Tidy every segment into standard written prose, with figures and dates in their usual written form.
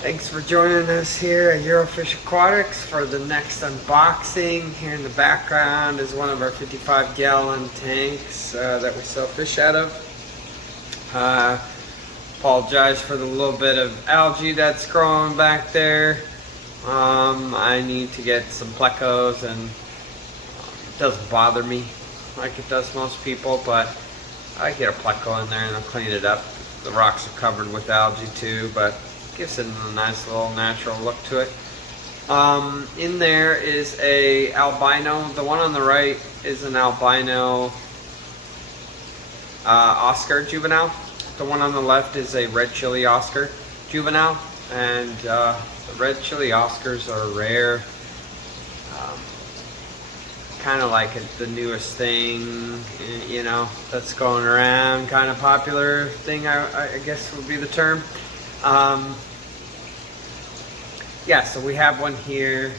Thanks for joining us here at Eurofish Aquatics for the next unboxing. Here in the background is one of our 55-gallon tanks that we sell fish out of. Apologize for the little bit of algae that's growing back there. I need to get some plecos, and it doesn't bother me like it does most people, but I get a pleco in there and I'll clean it up. The rocks are covered with algae too, but gives it a nice little natural look to it. In there is a albino. The one on the right is an albino Oscar juvenile. The one on the left is a red chili Oscar juvenile, and the red chili Oscars are rare. Kind of like the newest thing, you know, that's going around, kind of popular thing, I guess would be the term. Yeah, so we have one here.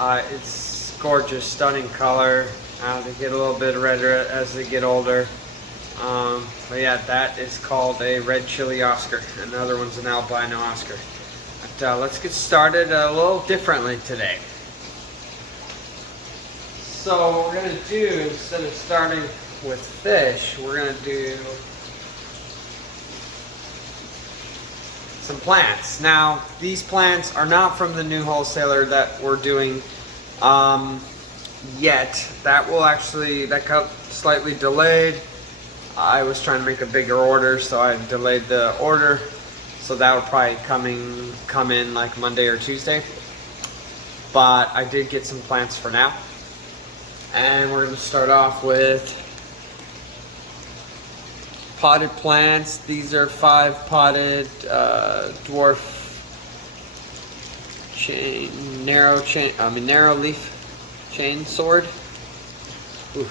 It's gorgeous, stunning color. They get a little bit redder as they get older. But yeah, that is called a red chili Oscar. Another one's an albino Oscar. But let's get started a little differently today. So what we're going to do, instead of starting with fish, we're going to do some plants. Now, these plants are not from the new wholesaler that we're doing yet. That got slightly delayed. I was trying to make a bigger order, so I delayed the order. So that will probably come in like Monday or Tuesday. But I did get some plants for now. And we're going to start off with potted plants. These are 5 potted dwarf narrow leaf chain sword. Ooh.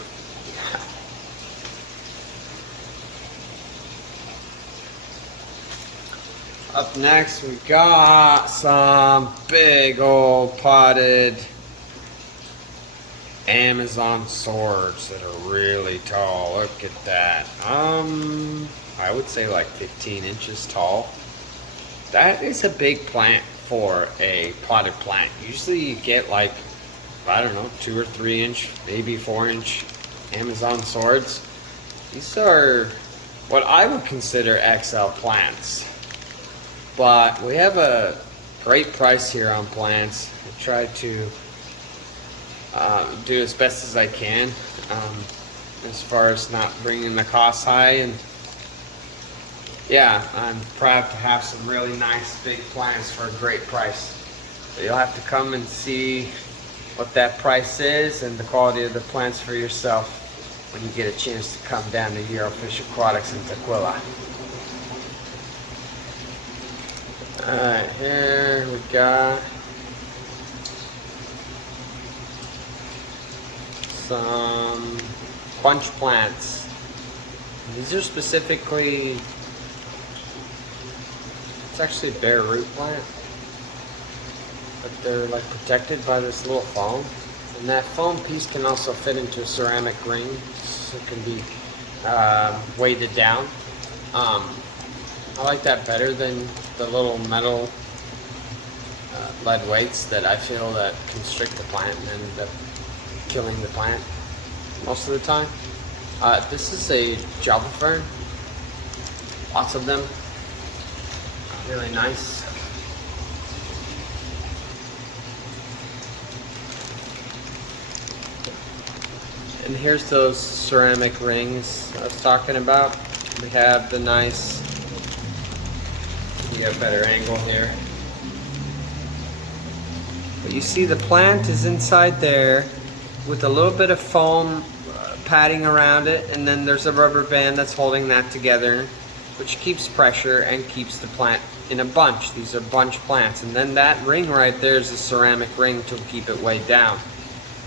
Up next we got some big old potted Amazon swords that are really tall. Look at that. I would say like 15 inches tall. That is a big plant for a potted plant. Usually you get like, I don't know, 2 or 3 inch, maybe 4 inch Amazon swords. These are what I would consider XL plants. But we have a great price here on plants. I try to do as best as I can as far as not bringing the cost high. And yeah, I'm proud to have some really nice big plants for a great price. So you'll have to come and see what that price is and the quality of the plants for yourself when you get a chance to come down to Eurofish Aquatics in Tequila. Alright, here we got some bunch plants. These are specifically, it's actually a bare root plant, but they're like protected by this little foam, and that foam piece can also fit into a ceramic ring, so it can be weighted down. I like that better than the little metal lead weights that I feel that constrict the plant and end up killing the plant most of the time. This is a Java fern. Lots of them. Really nice. And here's those ceramic rings I was talking about. We have the nice, you got a better angle here. But you see the plant is inside there with a little bit of foam padding around it, and then there's a rubber band that's holding that together, which keeps pressure and keeps the plant in a bunch. These are bunch plants, and then that ring right there is a ceramic ring to keep it weighed down.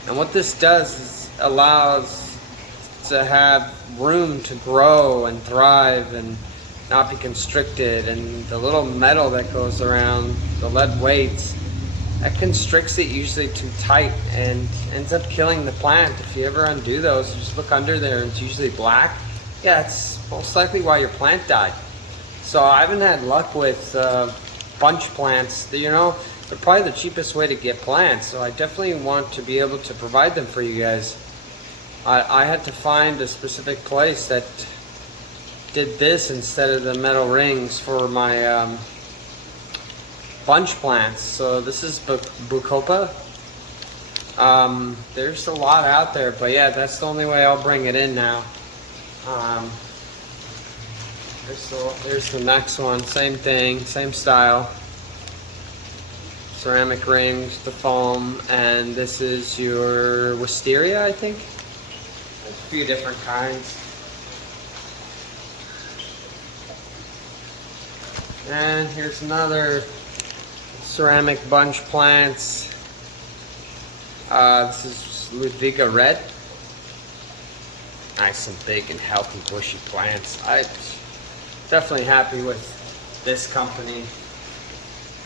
And what this does is allows to have room to grow and thrive and not be constricted. And the little metal that goes around the lead weights, that constricts it usually too tight and ends up killing the plant. If you ever undo those, just look under there and it's usually black. Yeah, it's most likely why your plant died. So I haven't had luck with bunch plants. You know, they're probably the cheapest way to get plants, so I definitely want to be able to provide them for you guys. I had to find a specific place that did this instead of the metal rings for my bunch plants. So this is Bucopa. There's a lot out there, but yeah, that's the only way I'll bring it in now. There's the next one, same thing, same style. Ceramic rings, the foam, and this is your wisteria, I think. There's a few different kinds. And here's another ceramic bunch plants. This is Ludwiga Red. Nice and big and healthy bushy plants. I'm definitely happy with this company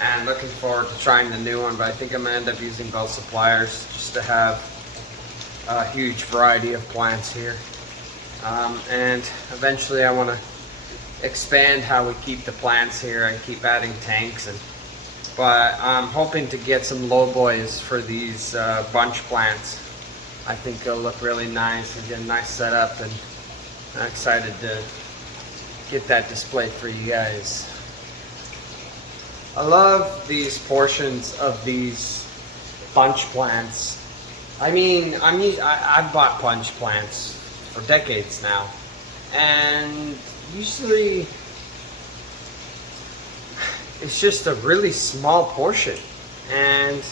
and looking forward to trying the new one, but I think I'm gonna end up using both suppliers just to have a huge variety of plants here. And eventually I want to expand how we keep the plants here and keep adding tanks, but I'm hoping to get some low boys for these bunch plants. I think it'll look really nice and get a nice setup, and I'm excited to get that displayed for you guys. I love these portions of these bunch plants. I mean, I've bought bunch plants for decades now, and usually it's just a really small portion, and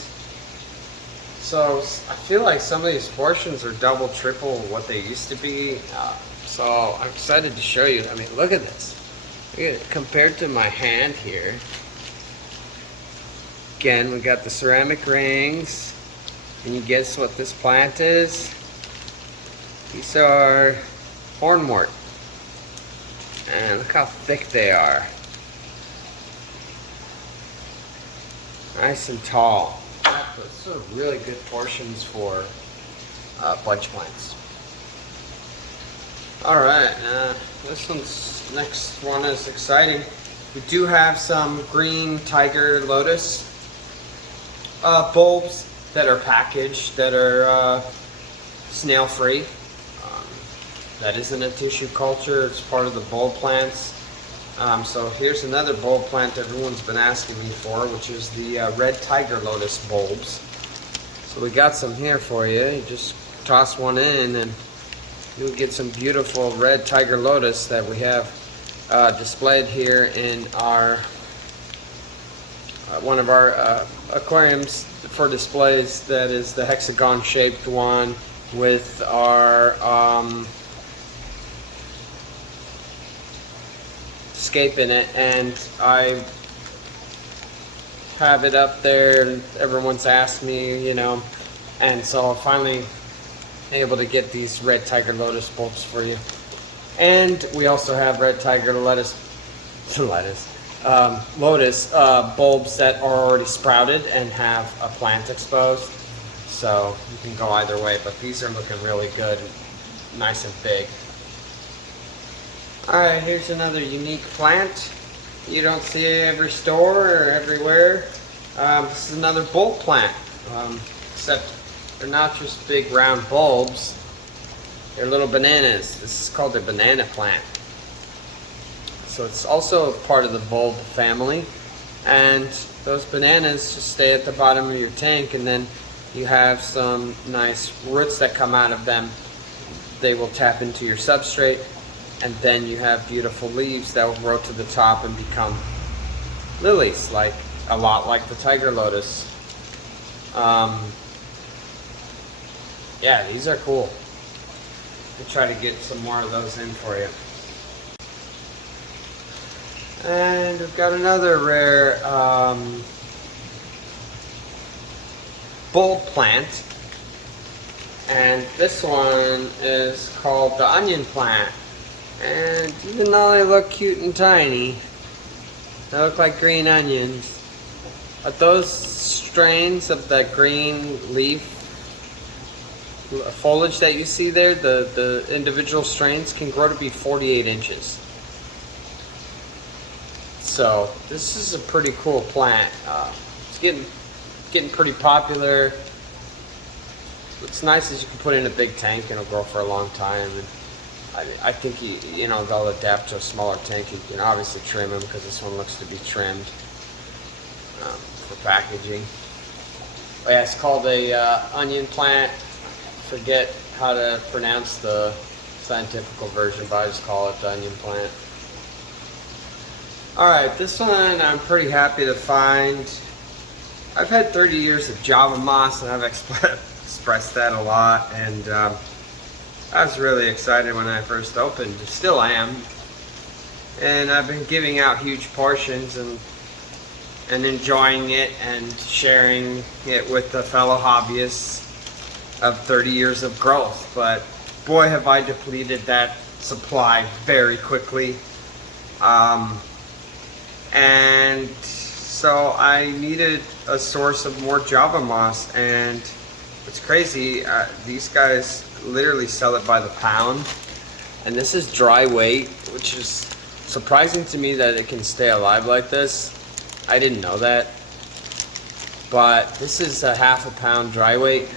so I feel like some of these portions are double, triple what they used to be. So I'm excited to show you. I mean, look at this. Look at it compared to my hand here. Again, we got the ceramic rings. Can you guess what this plant is? These are hornwort. And look how thick they are. Nice and tall. Those are really good portions for bunch plants. Alright, this next one is exciting. We do have some green tiger lotus bulbs that are packaged, that are snail free. That isn't a tissue culture, it's part of the bulb plants. So here's another bulb plant everyone's been asking me for, which is the red tiger lotus bulbs. So we got some here for you. You just toss one in and you'll get some beautiful red tiger lotus that we have displayed here in our one of our aquariums for displays. That is the hexagon shaped one with our scape in it, and I have it up there and everyone's asked me, you know, and so I'm finally able to get these red tiger lotus bulbs for you. And we also have red tiger lotus bulbs that are already sprouted and have a plant exposed, so you can go either way, but these are looking really good, nice and big. Alright, here's another unique plant you don't see every store or everywhere. This is another bulb plant, except they're not just big round bulbs, they're little bananas. This is called a banana plant. So it's also part of the bulb family, and those bananas just stay at the bottom of your tank, and then you have some nice roots that come out of them. They will tap into your substrate, and then you have beautiful leaves that will grow to the top and become lilies, like a lot like the tiger lotus. Yeah, these are cool. We'll try to get some more of those in for you. And we've got another rare bulb plant, and this one is called the onion plant. And even though they look cute and tiny, they look like green onions. But those strains of that green leaf foliage that you see there, the individual strains can grow to be 48 inches. So this is a pretty cool plant. It's getting pretty popular. What's nice is you can put it in a big tank and it'll grow for a long time. And I think you know they'll adapt to a smaller tank. You can obviously trim them because this one looks to be trimmed for packaging. Oh yeah, it's called a onion plant. Forget how to pronounce the scientific version, but I just call it the onion plant. Alright, this one I'm pretty happy to find. I've had 30 years of Java moss and I've expressed that a lot, and I was really excited when I first opened. Still am. And I've been giving out huge portions and enjoying it and sharing it with the fellow hobbyists of 30 years of growth. But boy, have I depleted that supply very quickly. And so I needed a source of more Java moss, and it's crazy. These guys literally sell it by the pound, and this is dry weight, which is surprising to me that it can stay alive like this. I didn't know that, but this is a ½ pound dry weight.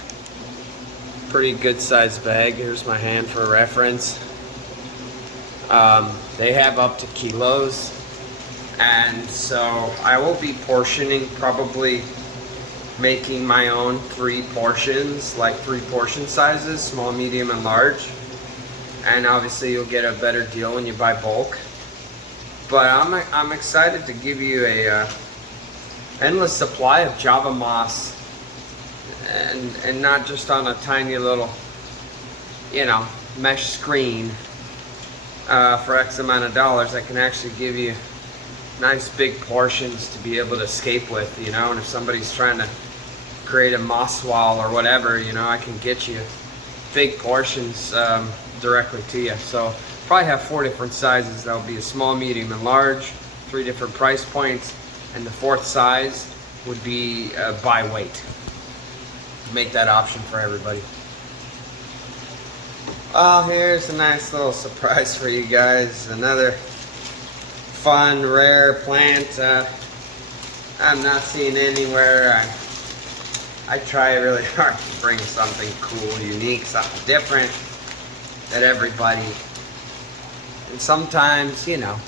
Pretty good sized bag. Here's my hand for reference. They have up to kilos, and so I will be portioning, probably making my own 3 portions, like 3 portion sizes, small, medium, and large. And obviously you'll get a better deal when you buy bulk. But I'm excited to give you a endless supply of Java moss, and not just on a tiny little, you know, mesh screen for X amount of dollars. I can actually give you nice big portions to be able to escape with, you know. And if somebody's trying to create a moss wall or whatever, you know, I can get you big portions directly to you. So probably have 4 different sizes. That'll be a small, medium, and large, 3 different price points, and the 4th size would be by weight. Make that option for everybody. Oh, here's a nice little surprise for you guys. Another fun, rare plant I'm not seeing anywhere. I try really hard to bring something cool, unique, something different that everybody, and sometimes, you know,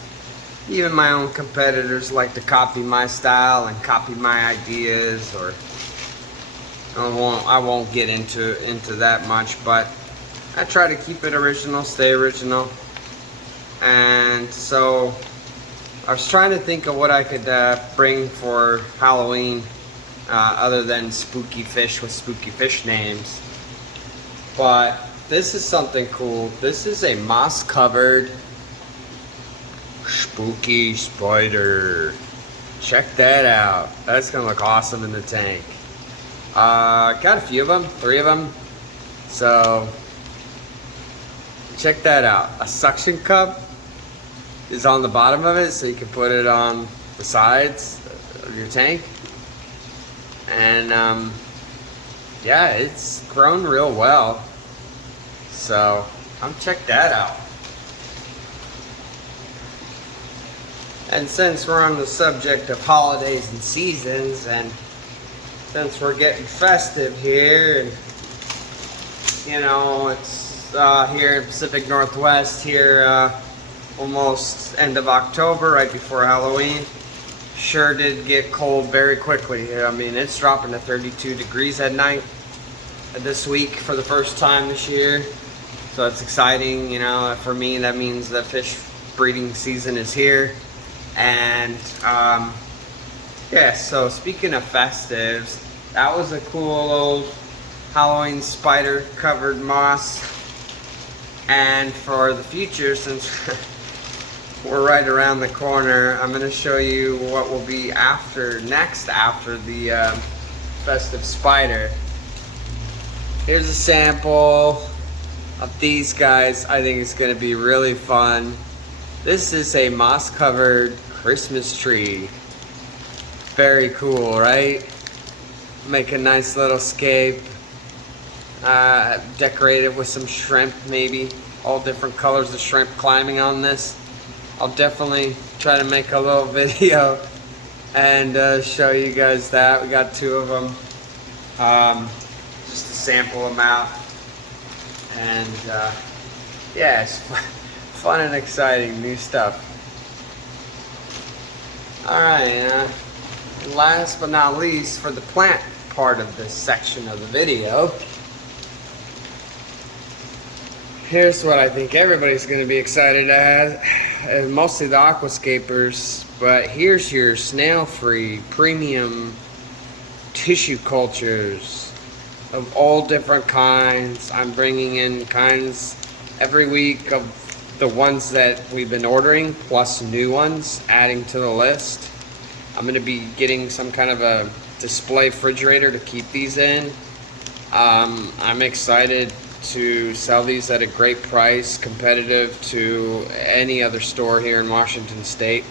even my own competitors like to copy my style and copy my ideas, or I won't get into that much, but I try to keep it original, stay original. And so I was trying to think of what I could bring for Halloween, other than spooky fish with spooky fish names. But this is something cool. This is a moss covered spooky spider. Check that out. That's gonna look awesome in the tank. Got a few of them, 3 of them. So check that out. A suction cup is on the bottom of it, so you can put it on the sides of your tank. And yeah, it's grown real well. So come check that out. And since we're on the subject of holidays and seasons, and since we're getting festive here, and you know, it's here in Pacific Northwest here, almost end of October, right before Halloween. Sure did get cold very quickly. I mean, it's dropping to 32 degrees at night this week for the first time this year. So it's exciting, you know. For me, that means the fish breeding season is here. And yeah, so speaking of festives, that was a cool old Halloween spider covered moss. And for the future, since we're right around the corner, I'm going to show you what will be next after the festive spider. Here's a sample of these guys. I think it's going to be really fun. This is a moss covered Christmas tree. Very cool, right? Make a nice little scape. Decorate it with some shrimp, maybe. All different colors of shrimp climbing on this. I'll definitely try to make a little video and show you guys that. We got 2 of them, just to sample them out, and yeah, it's fun and exciting, new stuff. Alright, last but not least, for the plant part of this section of the video, here's what I think everybody's going to be excited at, mostly the aquascapers, but here's your snail-free premium tissue cultures of all different kinds. I'm bringing in kinds every week of the ones that we've been ordering, plus new ones, adding to the list. I'm going to be getting some kind of a display refrigerator to keep these in. I'm excited to sell these at a great price, competitive to any other store here in Washington State.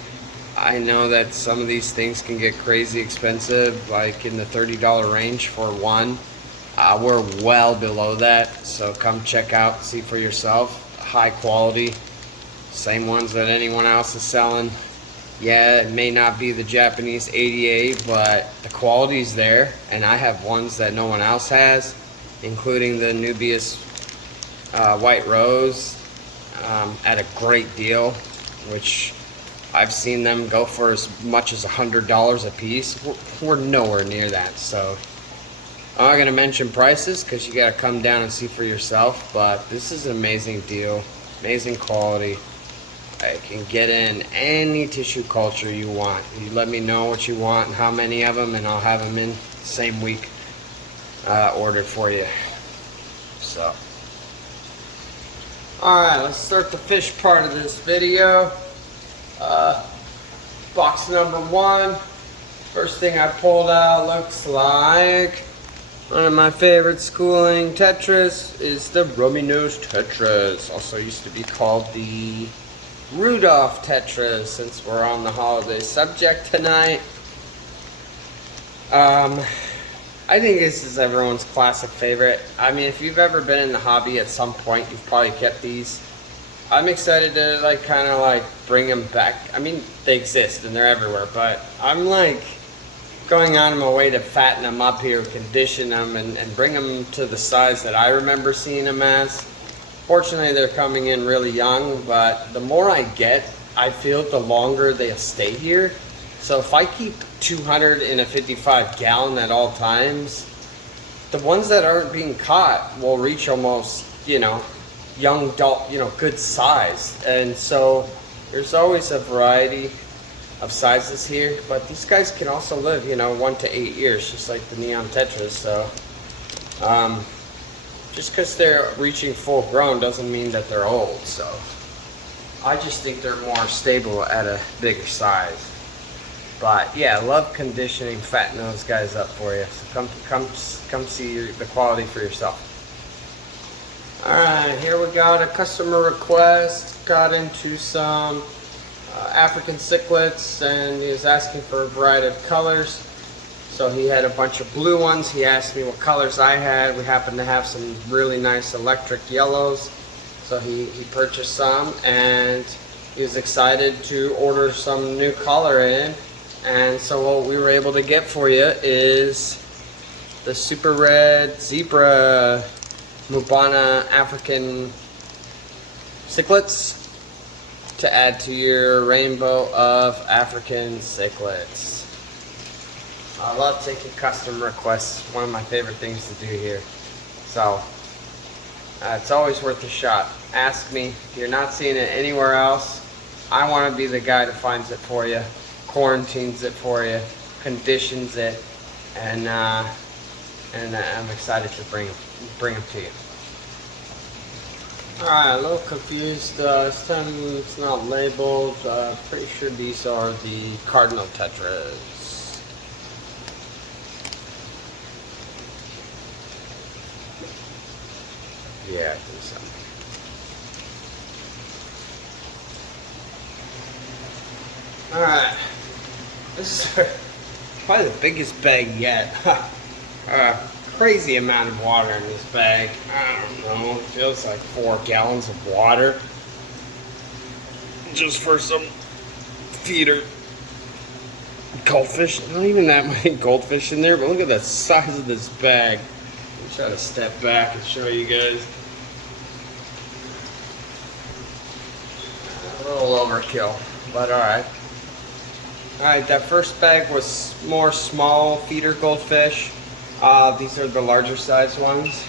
I know that some of these things can get crazy expensive, like in the $30 range for one. We're well below that, so come check out, see for yourself. High quality, same ones that anyone else is selling. Yeah, it may not be the Japanese ADA, but the quality's there, and I have ones that no one else has, including the Nubius White Rose at a great deal, which I've seen them go for as much as $100 a piece. We're nowhere near that, so I'm not going to mention prices because you got to come down and see for yourself, but this is an amazing deal, amazing quality. I can get in any tissue culture you want. You let me know what you want and how many of them, and I'll have them in the same week ordered for you. So, alright, let's start the fish part of this video. Box number 1. First thing I pulled out looks like one of my favorite schooling tetras is the rummy nose tetras. Also used to be called the Rudolph tetras, since we're on the holiday subject tonight. I think this is everyone's classic favorite. I mean, if you've ever been in the hobby at some point, you've probably kept these. I'm excited to kind of bring them back. I mean, they exist and they're everywhere, but I'm going out of my way to fatten them up here, condition them, and bring them to the size that I remember seeing them as. Fortunately, they're coming in really young, but the more I get, I feel the longer they'll stay here. So if I keep 200 in a 55 gallon at all times, the ones that aren't being caught will reach almost, young adult, good size. And so there's always a variety of sizes here, but these guys can also live 1 to 8 years, just like the neon tetras. So just because they're reaching full grown doesn't mean that they're old. So I just think they're more stable at a bigger size. But yeah, love conditioning, fatten those guys up for you. So come see the quality for yourself. Alright, here we got a customer request. Got into some African cichlids, and he was asking for a variety of colors. So he had a bunch of blue ones. He asked me what colors I had. We happen to have some really nice electric yellows, so he purchased some, and he was excited to order some new color in. And so what we were able to get for you is the super red zebra Mubana African cichlids to add to your rainbow of African cichlids. I love taking custom requests. One of my favorite things to do here. So it's always worth a shot. Ask me. If you're not seeing it anywhere else, I want to be the guy that finds it for you, quarantines it for you, conditions it, and I'm excited to bring them to you. Alright, a little confused. This time it's not labeled. Pretty sure these are the cardinal tetras. Yeah, I think so. Alright. This is probably the biggest bag yet. Crazy amount of water in this bag. I don't know, it feels like 4 gallons of water. just for some feeder goldfish. Not even that many goldfish in there, but look at the size of this bag. Let me try to step back and show you guys. A little overkill, but alright. Alright, that first bag was more small feeder goldfish. These are the larger size ones.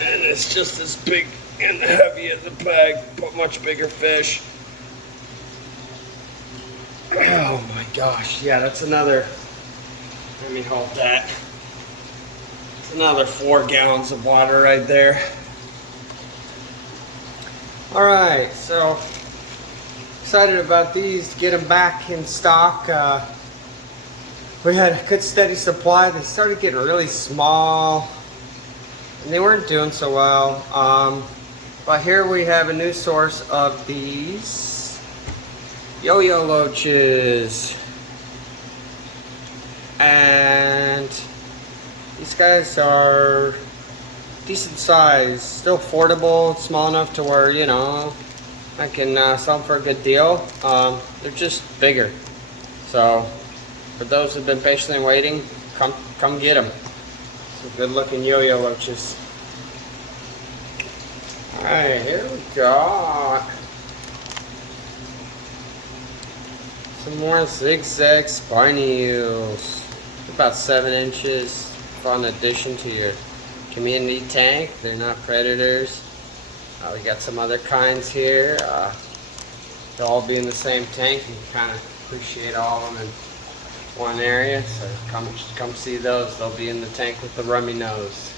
And it's just as big and heavy as a bag, but much bigger fish. Oh my gosh, yeah, that's another, let me hold that. It's another 4 gallons of water right there. Alright, so excited about these, get them back in stock. We had a good steady supply. They started getting really small and they weren't doing so well. But here we have a new source of these yo-yo loaches. And these guys are decent size, still affordable, small enough to where, you know, I can sell them for a good deal. They're just bigger. So for those who've been patiently waiting, come get them. Some good looking yo-yo loaches. Alright, here we go. Some more zigzag spiny eels. About 7 inches. Fun addition to your community tank. They're not predators. We got some other kinds here. They'll all be in the same tank. You can kind of appreciate all of them in one area. So come see those. They'll be in the tank with the rummy nose.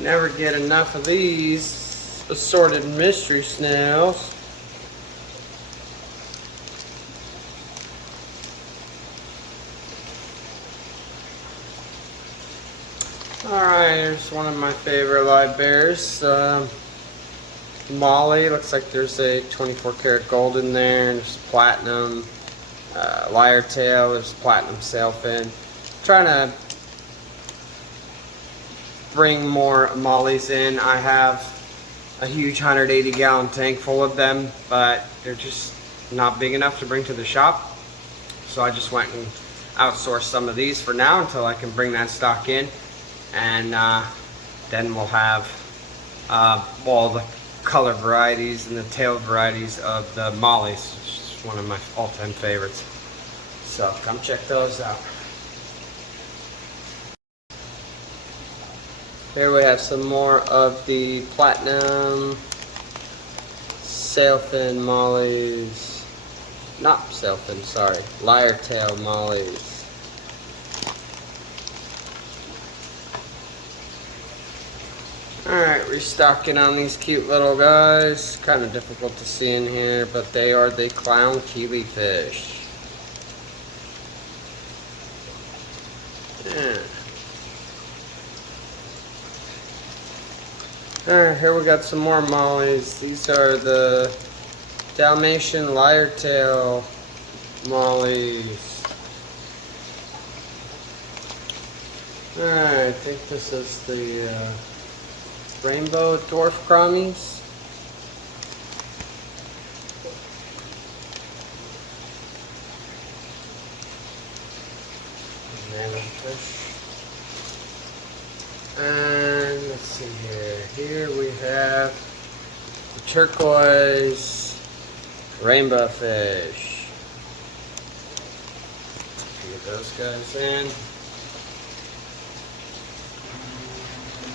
Never get enough of these assorted mystery snails. Alright, here's one of my favorite live bears. Molly, looks like there's a 24 karat gold in there, and there's platinum. Lyre tail, there's platinum sailfin. Trying to bring more mollies in. I have a huge 180 gallon tank full of them, but they're just not big enough to bring to the shop. So I just went and outsourced some of these for now until I can bring that stock in. And then we'll have all the color varieties and the tail varieties of the mollies, which is one of my all-time favorites. So come check those out. Here we have some more of the platinum sailfin mollies. Not sailfin, sorry. Lyre tail mollies. Alright, restocking on these cute little guys. Kind of difficult to see in here, but they are the clown kiwi fish. Yeah. Alright, here we got some more mollies. These are the Dalmatian lyre tail mollies. Alright, I think this is the rainbow dwarf crummies. And let's see here. Here we have the turquoise rainbow fish. Get those guys in.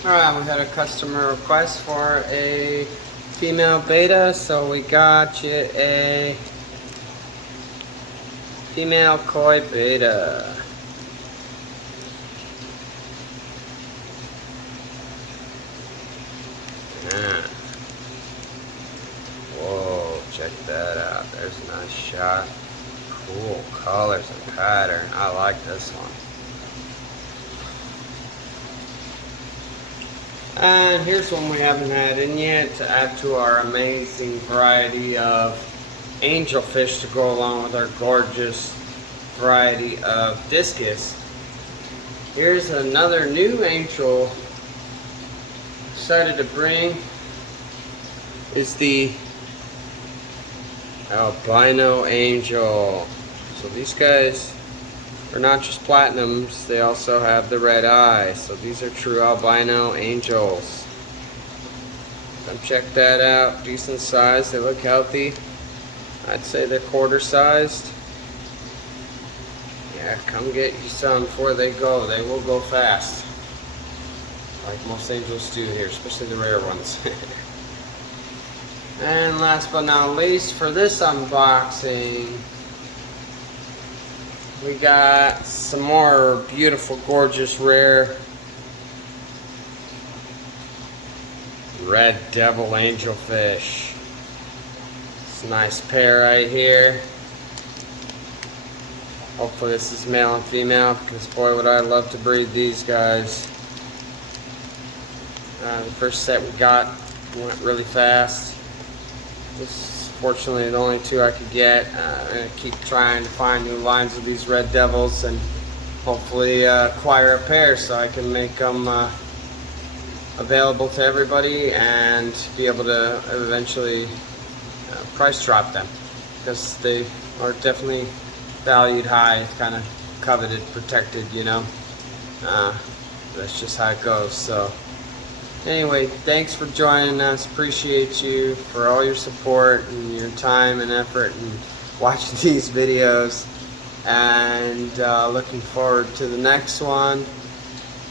Alright, we had a customer request for a female beta, so we got you a female koi beta. Yeah. Whoa, check that out. There's a nice shot. Cool colors and pattern. I like this one. And here's one we haven't had in yet to add to our amazing variety of angelfish to go along with our gorgeous variety of discus. Here's another new angel decided to bring is the Albino angel. So these guys are not just platinums, they also have the red eye. So these are true albino angels. Come check that out. Decent size, they look healthy. I'd say they're quarter sized. Yeah, come get you some before they go. They will go fast. Like most angels do here, especially the rare ones. And last but not least, for this unboxing, we got some more beautiful, gorgeous, rare red devil angelfish. It's a nice pair right here. Hopefully this is male and female, because boy would I love to breed these guys. The first set we got went really fast. This is fortunately the only two I could get. I'm going to keep trying to find new lines of these red devils and hopefully acquire a pair so I can make them available to everybody and be able to eventually price drop them, because they are definitely valued high, kind of coveted, protected, you know. That's just how it goes. So anyway, thanks for joining us. Appreciate you for all your support and your time and effort and watching these videos. And looking forward to the next one.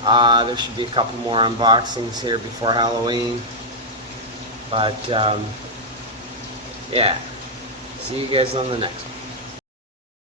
There should be a couple more unboxings here before Halloween. But yeah, see you guys on the next one.